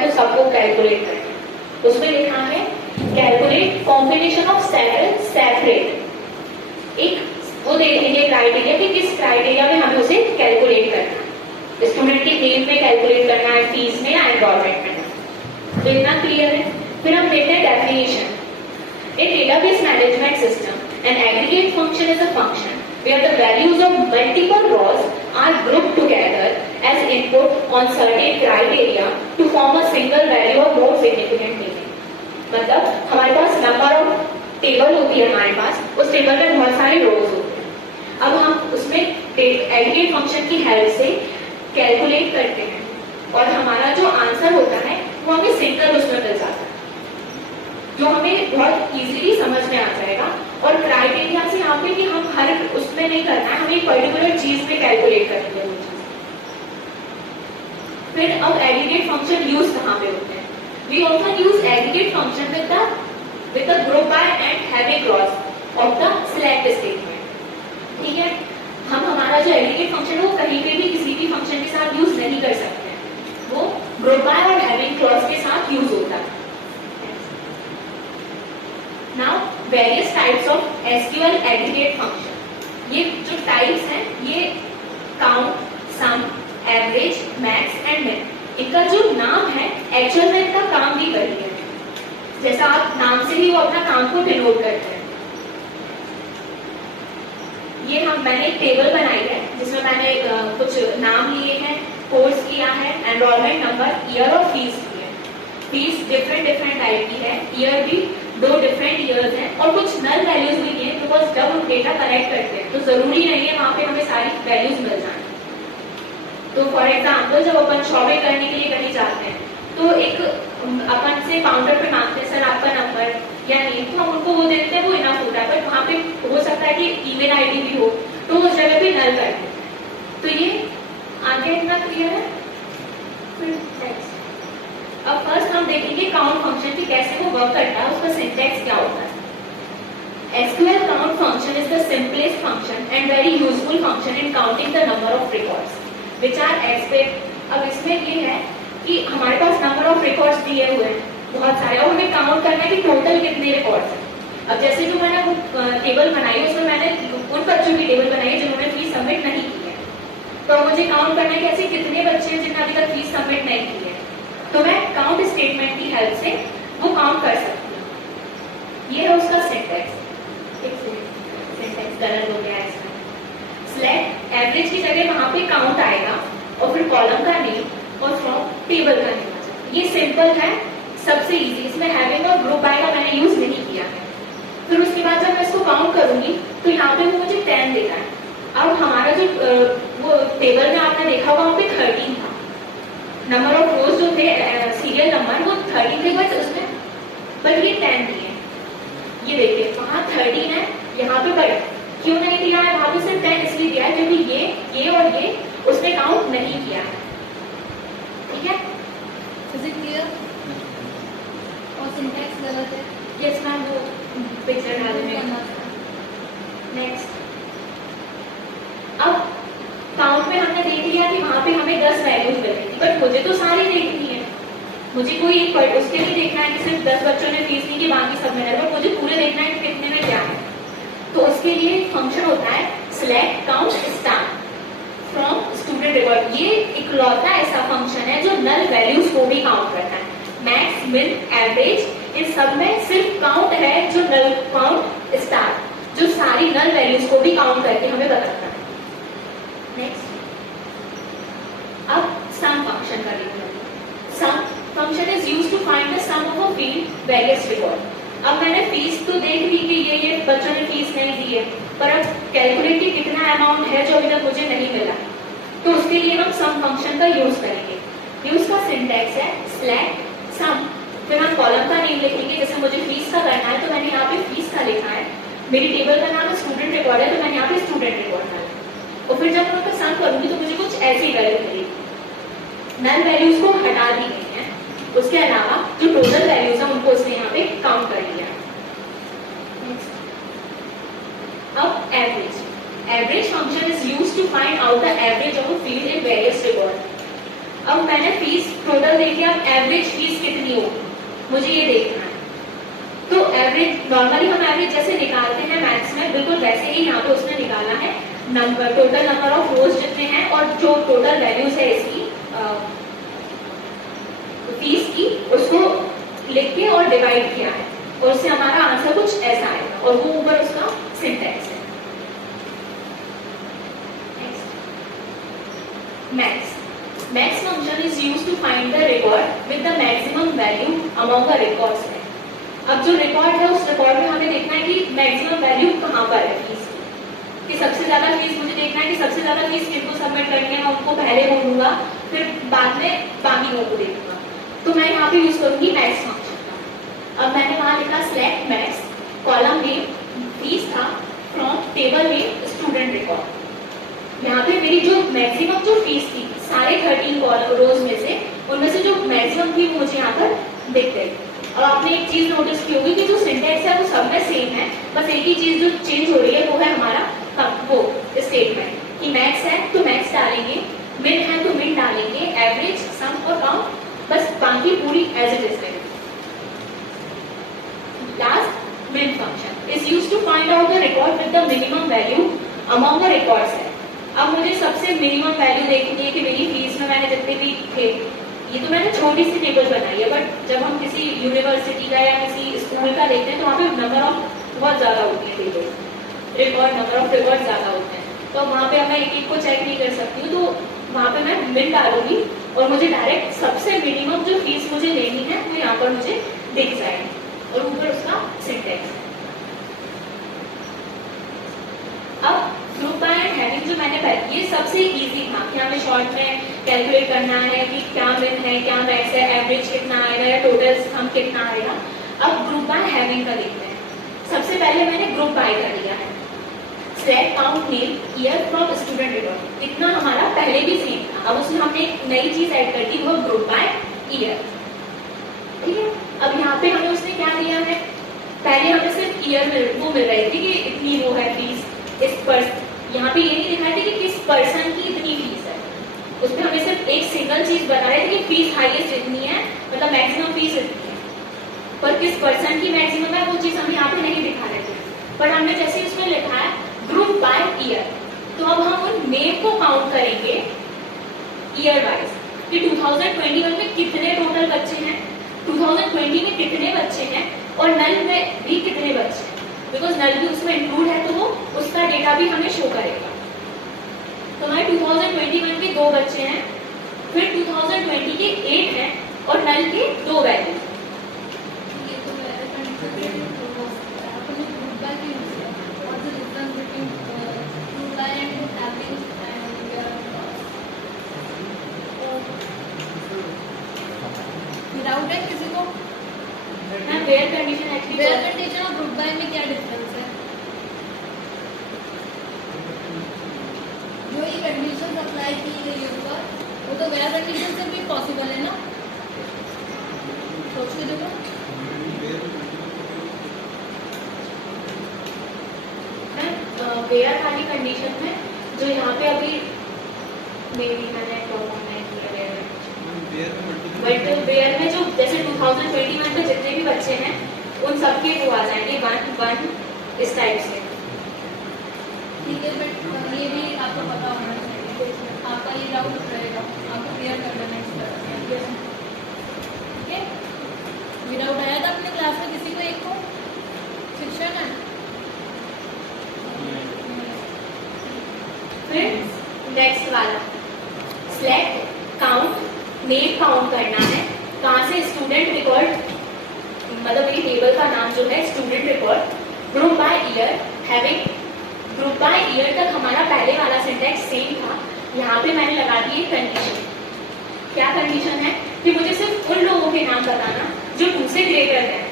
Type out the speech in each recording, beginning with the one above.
तो सबको कैलकुलेट करना है। उसमें लिखा है calculate combination of several separate. एक वो दे देंगे क्राइटेरिया कि किस क्राइटेरिया में हमें उसे कैलकुलेट करना है, स्टूडेंट की नेम में कैलकुलेट करना है, फीस में या एनरोलमेंट में। तो इतना क्लियर है। फिर हम देखते हैं definition. A database management system an aggregate function is a function where the values of multiple rows are grouped together as input on certain criteria to form a single value of more significant meaning। मतलब हमारे पास number of table होती है, हमारे पास उस table में बहुत सारे रोज होते हैं। अब हम उसमें एग्रीगेट फंक्शन की हेल्प से कैलकुलेट करते हैं और हमारा जो आंसर होता है वो हमें सिंगल उसमें मिल जाता है, जो हमें बहुत इजीली समझ में आ जाएगा। और क्राइटेरिया से यहाँ पे कि हम हर उसमें नहीं करना है, हमें पर्टिकुलर चीज पे कैलकुलेट करनी है वो चीज। फिर अब एग्रीगेट फंक्शन यूज कहाँ पे होते हैं? We also use aggregate function with the group by and having clause of the select statement. ठीक है, हम हमारा जो एग्रीगेट फंक्शन है वो कहीं पे भी किसी भी फंक्शन के साथ यूज नहीं कर सकते हैं, वो ग्रुप बाय और हैविंग क्लॉज के साथ यूज होता है। Now various types of SQL aggregate function। ये जो टाइप्स हैं ये count, sum, average, max and min. इनका जो नाम है एक्चुअल में इनका काम भी वही है, जैसा आप नाम से ही वो अपना काम को डिनोट करते हैं। ये मैंने एक टेबल बनाई है जिसमें मैंने कुछ नाम लिए हैं, कोर्स किया है, एनरोलमेंट नंबर, ईयर और फीस की है। फीस डिफरेंट टाइप की है, ईयर भी 2 डिफरेंट ईयर्स हैं और कुछ नल वैल्यूज भी हैं, बिकॉज जब हम डेटा कलेक्ट करते हैं तो जरूरी नहीं है वहां पे हमें सारी वैल्यूज मिल जाए। तो फॉर एग्जांपल जब अपन शॉपिंग करने के लिए कहीं जाते हैं तो एक अपन से काउंटर पे मांगते हैं सर आपका नंबर या नेम, तो हम उनको वो दे देते हैं, वो इनफ होता है। बट वहां पे हो सकता है कि ईमेल आईडी भी हो, तो उस जगह पे नल कर देते हैं। तो ये आगे इतना क्लियर है। अब फर्स्ट हम देखेंगे काउंट फंक्शन की कैसे वो वर्क करता है, उसका सिंटैक्स क्या होता है। SQL count function is the simplest function and very useful function in counting the number of records which are expected। अब इसमें ये है कि हमारे पास नंबर ऑफ रिकॉर्ड्स दिए हुए हैं बहुत सारे, और हमें काउंट करना है कि टोटल कितने रिकॉर्ड्स हैं। अब जैसे जो मैंने वो टेबल बनाई है उसमें मैंने उन बच्चों की टेबल बनाई है जिन्होंने फीस सबमिट नहीं की है, तो मुझे काउंट करना है कि ऐसे कितने बच्चे हैं जिन्होंने अभी तक फीस सबमिट नहीं की है। तो मैं काउंट स्टेटमेंट की हेल्प से वो काउंट कर सकती हूँ। ये है उसका सिंटैक्स। सिंटैक्स गलत हो गया इसमें। सिलेक्ट एवरेज की जगह वहां पे काउंट आएगा और फिर कॉलम का नेम और फ्रॉम टेबल का नेम। ये सिंपल है, सबसे इजी। इसमें हैविंग और ग्रुप बाय का मैंने यूज नहीं किया है। फिर उसके बाद जब मैं इसको काउंट करूंगी तो यहाँ पे वो मुझे 10 देता है। अब हमारा जो वो टेबल में आपने देखा होगा वहां पे 13 था, नंबर ऑफ रोज जो थे सीरियल नंबर वो 13 थे, बट उसमें बट ये 10 नहीं है। ये देखिए वहां 13 है, यहाँ पे बट क्यों नहीं दिया है, वहां पे सिर्फ 10 इसलिए दिया है क्योंकि ये और ये उसने काउंट नहीं किया है। ठीक है, इज इट क्लियर? और सिंटैक्स गलत है। यस मैम, वो पिक्चर डालने में। नेक्स्ट, अब काउंट में हमने देख लिया कि वहां पे हमें 10 वैल्यूज मिलेंगी, बट मुझे तो सारी देखनी है। मुझे कोई एक उसके नहीं देखना है कि सिर्फ 10 बच्चों ने फीस ली कि बाकी सब मिला, बट मुझे पूरे देखना है कि कितने में क्या है। तो उसके लिए फंक्शन होता है select count star from student record. ये इकलौता ऐसा फंक्शन है जो नल वैल्यूज को भी काउंट करता है। मैक्स, मिन, एवरेज, इन सब में सिर्फ काउंट है जो नल काउंट स्टार, जो सारी नल वैल्यूज को भी काउंट करके हमें बताता है। नेक्स्ट, अब सम फंक्शन का देखते हैं। Sum function is used to find the sum of a field various record. अब मैंने फीस तो देख ली कि ये बच्चों ने फीस नहीं दी है, पर अब कैलकुलेट की कितना अमाउंट है जो अभी तक मुझे नहीं मिला, तो उसके लिए हम सम फंक्शन का यूज करेंगे। यूज का सिंटैक्स है सिलेक्ट सम, फिर हम कॉलम का नेम लिखेंगे। जैसे मुझे फीस का करना है तो मैंने यहाँ पे फीस का लिखा है, मेरी टेबल का नाम स्टूडेंट रिकॉर्ड है तो मैंने यहाँ पे स्टूडेंट रिकॉर्ड डाला, और फिर जब मैं उनका सम करूंगी तो मुझे कुछ ऐसी वैल्यू मिलेगी। नल वैल्यूज को हटा दी गई है, उसके अलावा जो टोटल वैल्यूज है उनको उसने यहाँ पे काउंट कर लिया। अब average function is used to find out the average of a field in various record. अब मैंने फीस टोटल देखी, अब एवरेज फीस कितनी होगी मुझे ये देखना है। तो एवरेज नॉर्मली हम एवरेज जैसे निकालते हैं मैथ्स में, बिल्कुल वैसे ही यहाँ पे उसने निकाला है। नंबर टोटल नंबर ऑफ रोज जितने हैं और जो टोटल वैल्यूज है इसकी फीस की, उसको लिख के और डिवाइड किया है, और उससे हमारा आंसर कुछ ऐसा आएगा, और वो ऊपर उसका सिंटैक्स है। Max. Max function is used to find the record with the maximum value among the records है। अब जो रिकॉर्ड है उस रिकॉर्ड में हमें देखना है कि मैक्सिमम वैल्यू कहाँ पर है फीस की, कि सबसे ज्यादा फीस मुझे देखना है कि सबसे ज्यादा फीस किनको सबमिट करनी है, मैं उनको पहले बोलूंगा, फिर बाद में बाकी लोगों को देखूंगा। तो मैं यहाँ पे यूज करूंगी मैक्स फंक्शन का। अब मैंने वहां लिखा सिलेक्ट मैक्स, कॉलम में फीस था, फ्रॉम टेबल में स्टूडेंट रिकॉर्ड। यहाँ पे मेरी जो मैक्सिमम जो फीस थी सारे 13 रोज में से, उनमें से जो मैक्सिमम थी वो मुझे यहाँ पर दिख गई। और आपने एक चीज नोटिस की होगी कि जो सिंटैक्स है वो सब में सेम है, बस एक ही चीज जो चेंज हो रही है वो है हमारा वो स्टेटमेंट कि मैक्स है तो मैक्स डालेंगे, मिन है तो मिन डालेंगे, एवरेज, सम और काउंट, बस बाकी पूरी एज इट इज रहेगी। Last, min function is used to find out the record with the minimum value among the records है। अब मुझे सबसे मिनिमम वैल्यू देखनी है कि मेरी फीस में मैंने जितने भी थे, ये तो मैंने छोटी सी टेबल बनाई है, बट जब हम किसी यूनिवर्सिटी का या किसी स्कूल का देखते हैं तो वहाँ पे नंबर ऑफ बहुत ज्यादा होती है table, record number of record ज्यादा होते हैं, तो वहाँ पे मैं एक एक को चेक नहीं कर सकती हूँ, तो वहाँ पे मैं मिन डालूंगी और मुझे डायरेक्ट सबसे मिनिमम जो फीस मुझे लेनी है वो यहाँ पर मुझे दिख जाएगी, और ऊपर उसका सिंटैक्स है। अब ग्रुप बाय एंड हैविंग जो मैंने पढ़ी, ये सबसे इजी था कि हमें शॉर्ट में कैलकुलेट करना है कि क्या मिन है, क्या मैक्स है, एवरेज कितना आएगा या टोटल सम कितना आएगा। अब ग्रुप बाय हैविंग का देखते हैं। सबसे पहले मैंने ग्रुप बाय कर लिया है, select count name year from student record, इतना हमारा पहले भी सेम था। अब उसमें हमने एक नई चीज ऐड कर दी, वो ग्रुप बाय ईयर। ठीक है, अब यहाँ पे हमें उसने क्या दिया है, पहले हमें सिर्फ ईयर वो मिल रही थी कि इतनी वो है फीस, इस पर यहाँ पे ये नहीं दिखाया था कि किस पर्सन की इतनी फीस है, उसमें हमें सिर्फ एक सिंगल चीज बता रहे थे कि फीस हाईएस्ट इतनी है, मतलब मैक्सिमम फीस इतनी है, पर किस पर्सन की मैक्सिमम है वो चीज हमें यहाँ पे नहीं दिखा रहे थे। पर हमने जैसे उसमें लिखा है ग्रुप बाय ईयर, तो अब हम उन नेम को काउंट करेंगे ईयर वाइज कि 2021 में कितने टोटल बच्चे हैं, 2020 में कितने बच्चे हैं, और नल में भी कितने बच्चे हैं, बिकॉज नल भी उसमें इंक्लूड है तो वो उसका डेटा भी हमें शो करेगा। तो हमारे 2021 के 2 बच्चे हैं, फिर 2020 के 8 हैं, और नल के 2 वैल्यू। डाउट है किसी को? Where condition actually, where condition और ग्रुप बाय में क्या डिफरेंस है? जो ये कंडीशन अप्लाई की गई है ऊपर, वो तो वेयर कंडीशन से भी पॉसिबल है ना? सोच के देखो। वेयर वाली कंडीशन में जो यहाँ पे अभी मेरी मैंने बट वेयर में जो जैसे 2021 में जितने भी बच्चे हैं उन सबके वो आ जाएंगे 1 इस टाइप से। ठीक है, बट ये भी आपको पता होना चाहिए, आपका ये डाउट रहेगा, आपको क्लियर कर लेना इस तरह से। ठीक है, ये डाउट आया था अपने क्लास में किसी को, एक को शिक्षण है? फिर नेक्स्ट वाला सिलेक्ट काउंट नेम काउंट करना है, कहाँ से, स्टूडेंट रिकॉर्ड, मतलब मेरी टेबल का नाम जो है student record, group by year having, group by year तक हमारा पहले वाला सिंटैक्स सेम था। यहाँ पे मैंने लगा दी एक कंडीशन। क्या कंडीशन है कि मुझे सिर्फ उन लोगों के नाम बताना जो 2 से ग्रेटर है,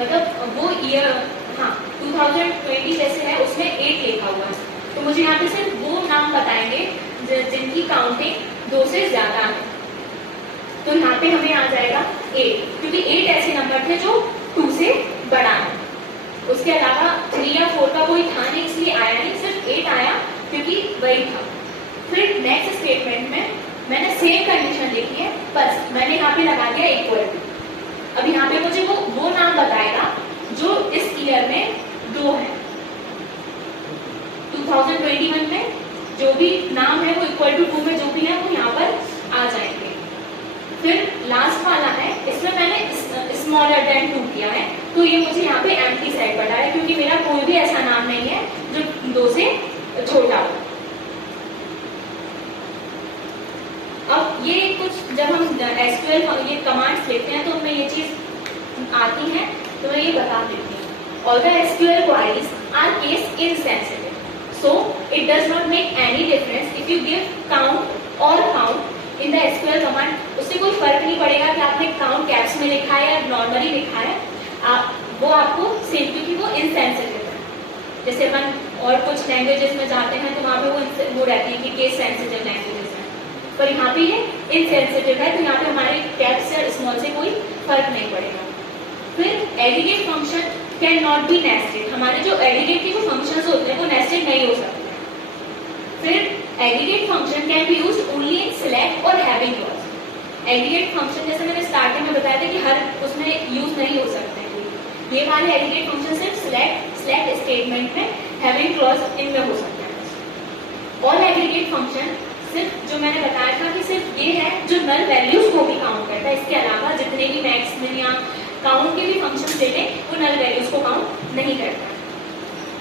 मतलब वो ईयर, हाँ 2020 जैसे है उसमें 8 लिखा हुआ है, तो मुझे यहाँ पे सिर्फ वो नाम बताएंगे जिनकी काउंटिंग 2 से ज्यादा है। तो यहाँ पे हमें आ जाएगा 8, क्योंकि 8 ऐसे नंबर थे जो 2 से बड़ा है, उसके अलावा 3 या 4 का कोई था नहीं, इसलिए आया नहीं, सिर्फ 8 आया क्योंकि वही था। फिर नेक्स्ट स्टेटमेंट में मैंने सेम कंडीशन लिखी है, बस मैंने यहाँ पे लगा दिया इक्वल टू। अब यहाँ पे मुझे वो नाम बताएगा जो इस ईयर में 2 है। 2021 में जो भी नाम है वो इक्वल टू 2 में जो भी है वो यहाँ पर आ जाएंगे। फिर लास्ट वाला है, इसमें मैंने स्मॉलर देन 2 किया है, तो ये मुझे यहाँ पे एम्प्टी साइड पड़ा है क्योंकि मेरा कोई भी ऐसा नाम नहीं है जो 2 से छोटा हो। अब ये कुछ जब हम SQL ये कमांड्स लिखते हैं तो उनमें ये चीज आती है, तो मैं ये बता देती हूँ। All the SQL queries are case insensitive, so it does not make any difference if you give count or count in the SQL command। उससे कोई फर्क नहीं पड़ेगा कि आपने count कैप्स में लिखा है या नॉर्मली लिखा है, वो आपको सेम, क्योंकि वो इनसेंसिटिव है। जैसे अपन और कुछ लैंग्वेजेस में जाते हैं तो वहाँ पे वो रहती है कि केस सेंसिटिव लैंग्वेजेस है, पर यहाँ पे ये इनसेंसिटिव है, तो यहाँ पे हमारे कैप्स या स्मॉल से कोई फर्क नहीं पड़ेगा। फिर aggregate function can not be nested, हमारे जो एडिगेट के जो फंक्शंस होते हैं वो नेस्टेड नहीं हो सकते हैं। फिर aggregate function can be used only in select और हैविंग क्लॉज। एडिगेट फंक्शन जैसे मैंने स्टार्टिंग में बताया था कि हर उसमें यूज नहीं हो सकते हैं, ये वाले एडिगेट फंक्शन सिर्फ सिलेक्ट स्टेटमेंट में, हैविंग क्लॉज इनमें हो सकते हैं। ऑल एग्रीगेट फंक्शन सिर्फ जो मैंने बताया था कि सिर्फ ये है जो नल वैल्यूज को भी काउंट करता है, इसके अलावा जितने भी मैक्स में या काउंट के भी फंक्शन देते वो नल वैल्यूज को काउंट नहीं करता।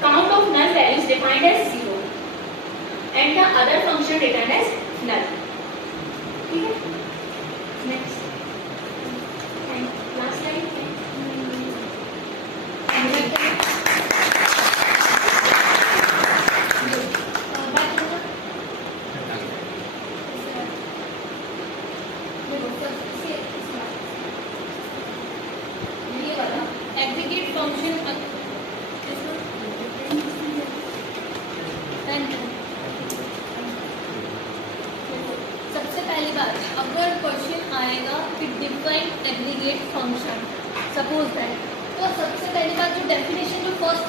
Count of null values defined as 0 and the other function return as null. ठीक है, next last line. Aggregate function सबसे पहली बात, अगर क्वेश्चन आएगा कि define aggregate function, suppose that, तो सबसे पहली बात जो डेफिनेशन जो फर्स्ट